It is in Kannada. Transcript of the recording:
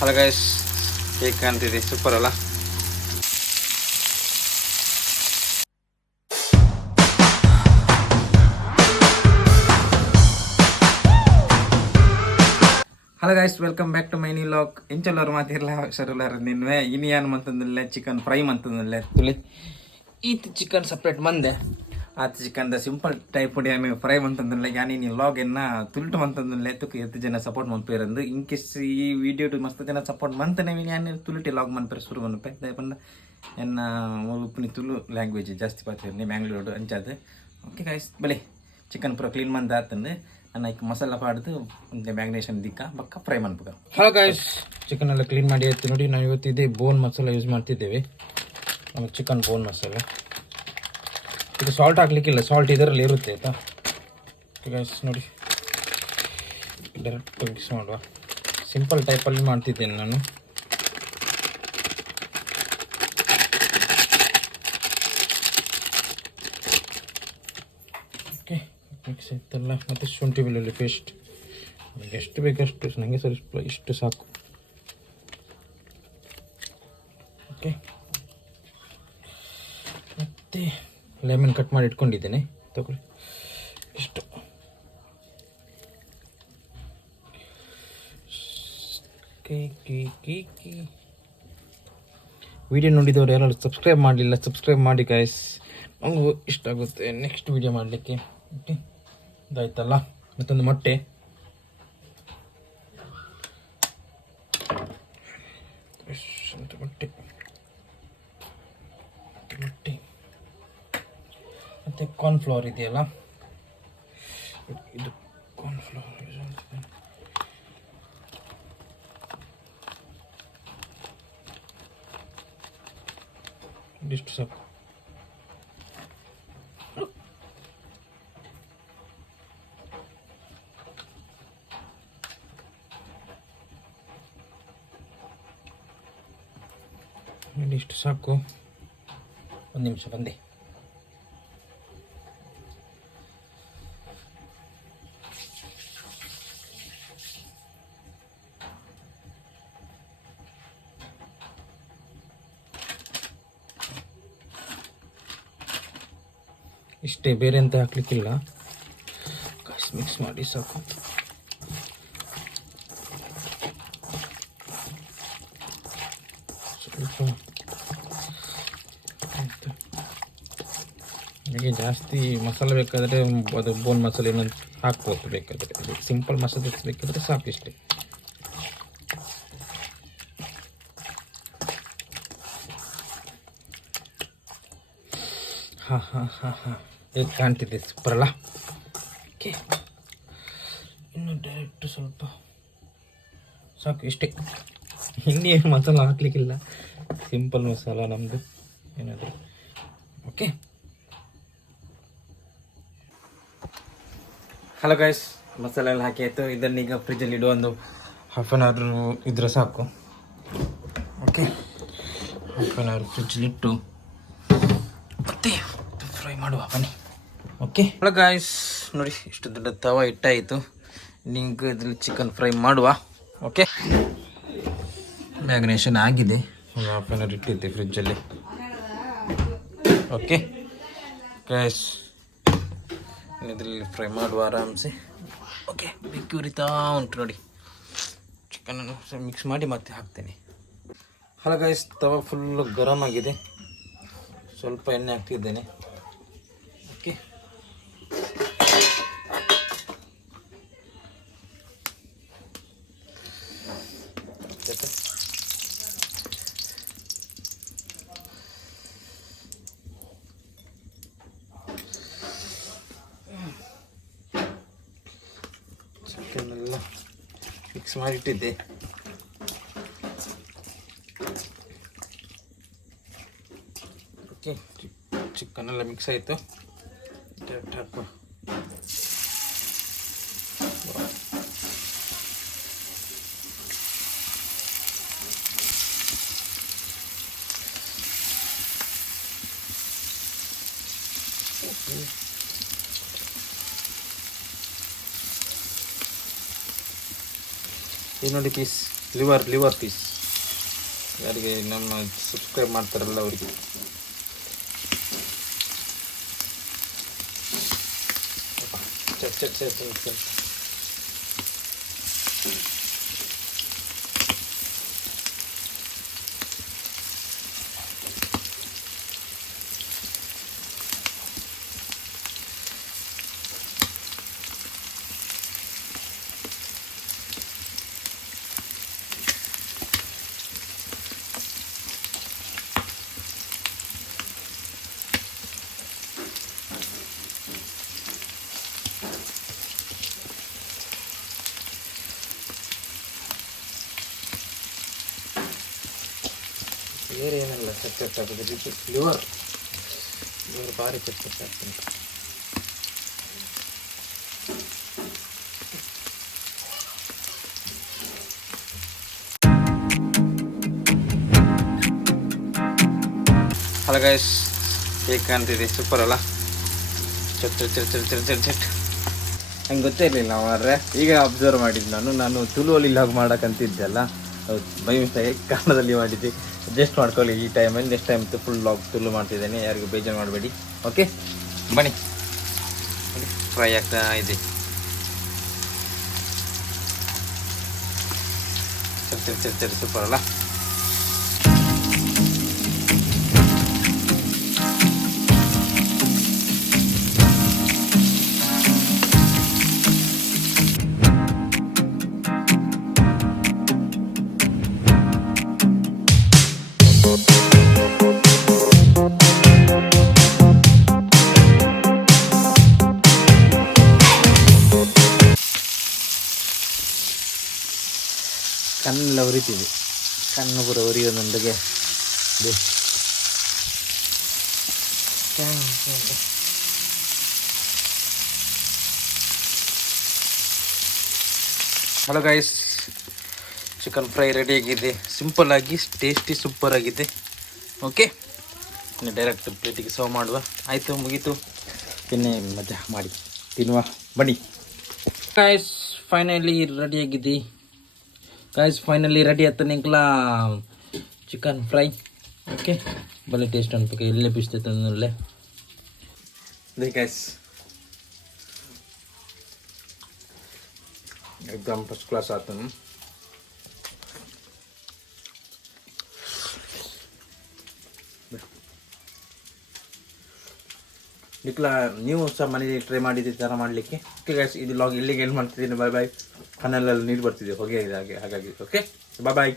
ಹಲೋ ಗೈಸ್, ಹೇಗೆ ಕಾಣ್ತಿದೆ? ಸೂಪರ್ ಅಲ್ಲ? Hello guys, welcome back to my new log. ಇಂಚಲ್ಲವ್ರು ಮಾತಿರಲ್ಲ ಸರಲ್ಲರ ನಿನ್ವೆ ಇನಿಯಾನ್ ಮಂತಂದಿಲ್ಲ ಚಿಕನ್ ಫ್ರೈ ಮಂತಂದಿಲ್ಲ ತುಳಿ ಈತ್ ಚಿಕನ್ ಸಪ್ರೇಟ್ ಮಂದೆ ಆತ ಚಿಕನ್ದ ಸಿಂಪಲ್ ಟೈಪ್ ಹೊಡಿ ಆಮೇಲೆ ಫ್ರೈ ಮಂತಂದಿಲ್ಲ ಯಾನಿ ನೀ ಲಾಗ್ ಎನ್ನ ತುಲ್ಟು ಮಂತಂದಿಲ್ಲ ಎತ್ತಕ್ಕೆ ಎತ್ತು ಜನ ಸಪೋರ್ಟ್ ಮನ್ಪೇರಂದು ಇನ್ ಕೇಸ್ ಈ ವಿಡಿಯೋ ಮಸ್ತ್ ಜನ ಸಪೋರ್ಟ್ ಮಂತನೆ ಯಾನಿ ತುಳುಟಿ ಲಾಗ್ ಮನ್ಪೇರು ಶುರು ಮನ್ಪೆ ದಯಪಂಡ ಎನ್ನ ಉಪ್ಪುನಿ ತುಳು ಲ್ಯಾಂಗ್ವೇಜ್ ಜಾಸ್ತಿ ಪಾತಿರ್ನಿ ಮ್ಯಾಂಗ್ಳೂರು ಅಂಚಾದ. ಓಕೆ ಗೈಸ್, ಬಲೆ ಚಿಕನ್ ಪೂರ ಕ್ಲೀನ್ ಮಂದ ಆತಂದು ನಾನು ಈಗ ಮಸಾಲ ಪಾಡ್ದು ಒಂದು ಮ್ಯಾಗ್ನೇಷನ್ ದಿಕ್ಕ ಬಕ್ಕ ಫ್ರೈ ಮಾಡ್ಬೇಕು. ಹಲೋ ಗಾಯ್ಸ್, ಚಿಕನ್ ಎಲ್ಲ ಕ್ಲೀನ್ ಮಾಡಿ ಆಯ್ತು ನೋಡಿ. ನಾವು ಇವತ್ತು ಇದೇ ಬೋನ್ ಮಸಾಲ ಯೂಸ್ ಮಾಡ್ತಿದ್ದೇವೆ. ಆಮೇಲೆ ಚಿಕನ್ ಬೋನ್ ಮಸಾಲ ಇದು ಸಾಲ್ಟ್ ಹಾಕ್ಲಿಕ್ಕಿಲ್ಲ, ಸಾಲ್ಟ್ ಇದರಲ್ಲಿ ಇರುತ್ತೆ ಆಯಿತಾ ಗೈಸ್. ನೋಡಿ ಡೈರೆಕ್ಟ್ ಮಿಕ್ಸ್ ಮಾಡುವ. ಸಿಂಪಲ್ ಟೈಪಲ್ಲಿ ಮಾಡ್ತಿದ್ದೇನೆ ನಾನು. ಓಕೆ, ಮಿಕ್ಸ್ ಆಯ್ತಲ್ಲ. ಮತ್ತು ಶುಂಠಿ ಬೆಳ್ಳುಳ್ಳಿ ಪೇಸ್ಟ್ ನನಗೆ ಎಷ್ಟು ಬೇಕಷ್ಟು, ನನಗೆ ಸ್ವಲ್ಪ ಇಷ್ಟು ಸಾಕು. ಓಕೆ, ಮತ್ತು ಲೆಮನ್ ಕಟ್ ಮಾಡಿ ಇಟ್ಕೊಂಡಿದ್ದೇನೆ, ತಗೊಳ್ಳಿ ಇಷ್ಟು. ವಿಡಿಯೋ ನೋಡಿದವರು ಯಾರು ಸಬ್ಸ್ಕ್ರೈಬ್ ಮಾಡಲಿಲ್ಲ, ಸಬ್ಸ್ಕ್ರೈಬ್ ಮಾಡಿ ಗಾಯ್ಸ್, ನಮಗೂ ಇಷ್ಟ ಆಗುತ್ತೆ ನೆಕ್ಸ್ಟ್ ವಿಡಿಯೋ ಮಾಡಲಿಕ್ಕೆ. ಓಕೆ, ಇದಾಯ್ತಲ್ಲ. ಮತ್ತೊಂದು ಮೊಟ್ಟೆ, ಮೊಟ್ಟೆ ಮೊಟ್ಟೆ ಮತ್ತು ಕಾರ್ನ್ಫ್ಲವರ್ ಇದೆಯಲ್ಲ, ಇದು ಕಾರ್ನ್ಫ್ಲವರ್ ಇಷ್ಟು ಸಾಕು. ಇಷ್ಟು ಸಾಕು. ಒಂದು ನಿಮಿಷ ಬಂದೆ. ಇಷ್ಟೇ, ಬೇರೆ ಎಂತ ಹಾಕ್ಲಿಕ್ಕಿಲ್ಲ. ಮಿಕ್ಸ್ ಮಾಡಿ ಸಾಕು. ಸ್ವಲ್ಪ ನನಗೆ ಜಾಸ್ತಿ ಮಸಾಲೆ ಬೇಕಾದರೆ ಅದು ಬೋನ್ ಮಸಾಲೆ ಇನ್ನೊಂದು ಹಾಕ್ಬೋದು, ಬೇಕಾದರೆ ಸಿಂಪಲ್ ಮಸಾಲೆ ಬೇಕಾದರೆ ಸಾಕು. ಇಷ್ಟೇ. ಹಾಂ ಹಾಂ ಹಾಂ ಹಾಂ, ಹೇಗೆ ಕಾಣ್ತಿದೆ? ಸೂಪರ್ ಅಲ್ಲ? ಓಕೆ, ಇನ್ನು ಡೈರೆಕ್ಟ್ ಸ್ವಲ್ಪ ಸಾಕು, ಇಷ್ಟೇ. ಇನ್ನೇ ಮಸಾಲ ಹಾಕ್ಲಿಕ್ಕಿಲ್ಲ, ಸಿಂಪಲ್ ಮಸಾಲ ನಮ್ಮದು ಏನಾದರೂ. ಓಕೆ, ಹಲೋ ಗೈಸ್, ಮಸಾಲೆ ಎಲ್ಲ ಹಾಕಿ ಆಯಿತು. ಇದನ್ನೀಗ ಫ್ರಿಜ್ಜಲ್ಲಿ ಇಡುವ, ಒಂದು ಹಾಫ್ ಆನ್ ಅವರ್ ಇದ್ರೆ ಸಾಕು. ಓಕೆ, ಹಾಫ್ ಆನ್ ಅವರ್ ಫ್ರಿಜ್ಜಲ್ಲಿಟ್ಟು ಮತ್ತೆ ಫ್ರೈ ಮಾಡುವ ಬನ್ನಿ. ಓಕೆ, ಹಲೋ ಗಾಯ್ಸ್, ನೋಡಿ ಇಷ್ಟು ದೊಡ್ಡ ತವ ಇಟ್ಟಾಯಿತು. ನಿಂಗೆ ಇದರಲ್ಲಿ ಚಿಕನ್ ಫ್ರೈ ಮಾಡುವ. ಓಕೆ, ಮ್ಯಾಗ್ನೇಷನ್ ಆಗಿದೆ, ಒಂದು ಹಾಫ್ ಆನ್ ಅವರ್ ಇಟ್ಟಿದ್ದೆ ಫ್ರಿಜ್ಜಲ್ಲಿ. ಓಕೆ ಗೈಸ್, ಇದರಲ್ಲಿ ಫ್ರೈ ಮಾಡುವ ಆರಾಮ್ಸೆ. ಓಕೆ, ಬೆಂಕಿ ಉರಿತಾ ಉಂಟು ನೋಡಿ. ಚಿಕನನ್ನು ಮಿಕ್ಸ್ ಮಾಡಿ ಮತ್ತೆ ಹಾಕ್ತೇನೆ. ಹಲೋ ಗೈಸ್, ತವ ಫುಲ್ಲು ಗರಮ್ ಆಗಿದೆ. ಸ್ವಲ್ಪ ಎಣ್ಣೆ ಹಾಕ್ತಿದ್ದೇನೆ. ಓಕೆ, ಚಿಕನ್ನೆಲ್ಲ ಮಿಕ್ಸ್ ಮಾಡಿಟ್ಟಿದ್ದೆ. ಓಕೆ, ಚಿಕನ್ ಎಲ್ಲ ಮಿಕ್ಸ್ ಆಯಿತು. ಡೈರೆಕ್ಟ್ ಹಾಕುವ. ನೋಡಿ ಪೀಸ್ ಲಿವರ್ ಪೀಸ್ ಯಾರಿಗೆ ನಮ್ಮ ಸಬ್ಸ್ಕ್ರೈಬ್ ಮಾಡ್ತಾರಲ್ಲ ಅವರಿಗೆ. ಚಟ್ ಬೇರೆ ಏನಿಲ್ಲ. ಚಟ್ ಆಗೋದು ಲಿವರ್ ಭಾರಿ ಚಟ್ ಆಗ್ತದೆ. ಹಲೋ ಗೈಸ್, ಹೇಗೆ ಕಾಣ್ತಿದೆ? ಸೂಪರ್ ಅಲ್ಲ? ಚಟ್ ನಂಗೆ ಗೊತ್ತೇ ಇರಲಿಲ್ಲ ಮಾರ್ರೆ. ಈಗ ಅಬ್ಸರ್ವ್ ಮಾಡಿದ್ದು ನಾನು ತುಳುವಲ್ಲಿ ಲಾಗ್ ಮಾಡೋಕ್ಕಂತಿದ್ದೆ ಅಲ್ಲ, ಬೈ ಮಿಸ್ಟೇಕ್ ಕನ್ನಡದಲ್ಲಿ ಮಾಡಿದ್ದೆ. ಅಡ್ಜಸ್ಟ್ ಮಾಡ್ಕೊಳ್ಳಿ ಈ ಟೈಮಲ್ಲಿ. Next time full log Tulu ಮಾಡ್ತಿದ್ದೇನೆ, ಯಾರಿಗೂ ಬೇಜಾರು ಮಾಡಬೇಡಿ. ಓಕೆ ಬನ್ನಿ, ಫ್ರೈ ಆಗ್ತಾ ಇದೆ. ಸರಿ ಸೂಪರ್ ಅಲ್ಲ? ಕಣ್ಣೆಲ್ಲ ಉರಿತೀವಿ, ಕಣ್ಣು ಪೂರ ಉರಿಯೋದೊಂದಿಗೆ hello guys, chicken fry ready ಆಗಿದೆ. ಸಿಂಪಲ್ ಆಗಿ ಟೇಸ್ಟಿ ಸೂಪರ್ ಆಗಿದೆ. ಓಕೆ, ಇನ್ನು ಡೈರೆಕ್ಟ್ ಪ್ಲೇಟಿಗೆ ಸರ್ವ್ ಮಾಡುವ. ಆಯಿತು, ಮುಗೀತು. ಇನ್ನೇ ಮಜಾ ಮಾಡಿ ತಿನ್ನುವ ಬನ್ನಿ. ಗೈಸ್ ಫೈನಲಿ ರೆಡಿ ಆಯ್ತು ನಿಂಕ್ಲ ಚಿಕನ್ ಫ್ರೈ. ಓಕೆ, ಭಲೆ ಟೇಸ್ಟ್ ಅನ್ಬೇಕು. ಎಲ್ಲೇ ಬಿಸ್ತೈತೆ ಅನ್ನಲ್ಲೇ ಗೈಸ್, एकदम फर्स्ट क्लास आते हैं. ನಿಕ್ಲ ನೀವು ಸಹ ಮನೆಯಲ್ಲಿ ಟ್ರೈ ಮಾಡಿದ್ರಿ ಥರ ಮಾಡಲಿಕ್ಕೆ. ಓಕೆ ಗೈಸ್, ಇದು ಲಾಗ್ ಇಲ್ಲಿಗೆ ಏನು ಮಾಡ್ತಿದ್ದೀನಿ. ಬಾಯ್. ಕಣ್ಣಲ್ಲೆಲ್ಲ ನೀರು ಬರ್ತಿದೆ, ಹೊಗೆ ಇದೆ ಹಾಗಾಗಿ. ಓಕೆ, ಬಾಯ್.